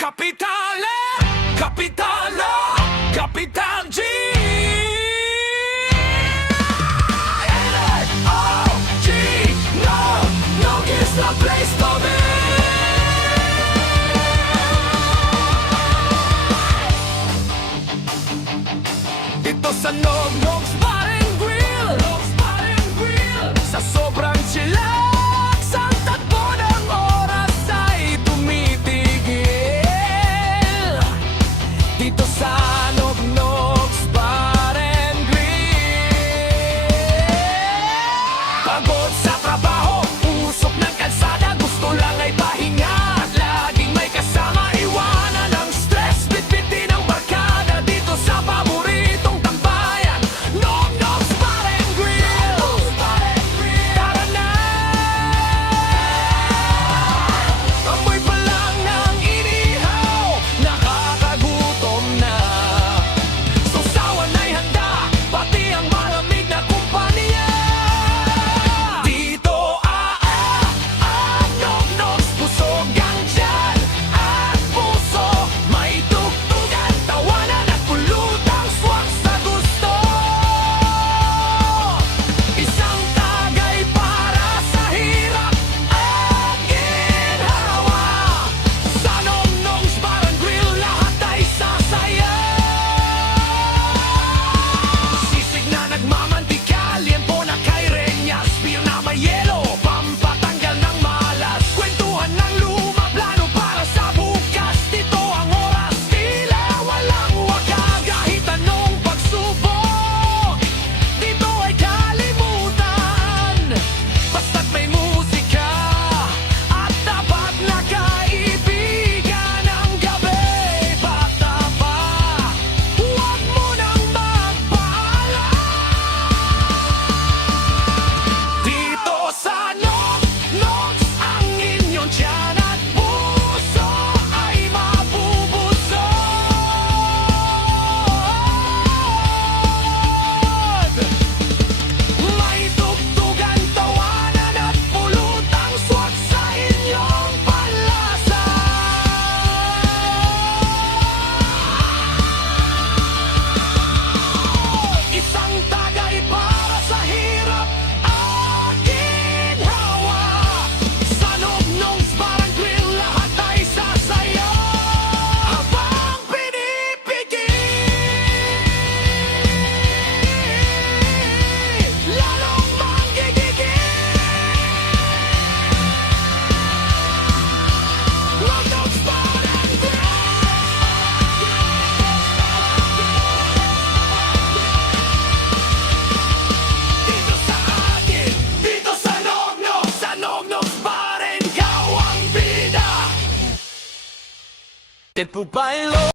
Kapitale, Kapitalo, Kapitan G. N-O-G, no is the place to be. Dito sa Nog's Bar and Grill, sa sobrang chillax, ang takbo ng oras ay tumitigil. Dito sa Nog's Bar and Grill. Pagod sa trabaho, usok ng kalsada, gusto lang ay pahinga. Laging may kasama, iwanan ang stress, bitbitin ang barkada. Dito sa paboritong tambayan, Nog's Bar and Grill. Tara na! Amoy pa lang ng inihaw, nakakagutom na. Sausawan ay handa, pati ang malamig na kumpanya. Dito ang Nog's, busog ang tiyan at puso. May tugtugan, tawanan at pulutang swak sa gusto. Isang tagay para sa hirap at ginhawa. Sa Nog's Bar and Grill, lahat ay sasaya. Sisig na nagmamantika, liempo na kay Renyas, beer na may yelo, pampatanggal ng malas. Kwentuhan ng luma, plano para sa bukas. Dito ang oras, tila walang wakas. Kahit anong pagsubok, dito ay kalimutan. Basta't may musika at tapat na kaibigan. Ang gabi, bata pa, huwag mo nang magpaalam. Dito sa Nog's, ang inyong tiyan at puso ay mabubusog. May tugtugan, tawanan at pulutang swak sa inyong panlasa. Isang tagay para sa hirap at ginhawa. Sa Nog's Bar and Grill, lahat ay sasaya. Habang pinipigil, lalong manggigigil. Nog's Bar and Dito sa atin, dito sa Nog's Bar and ikaw ang bida. Tit po ba'y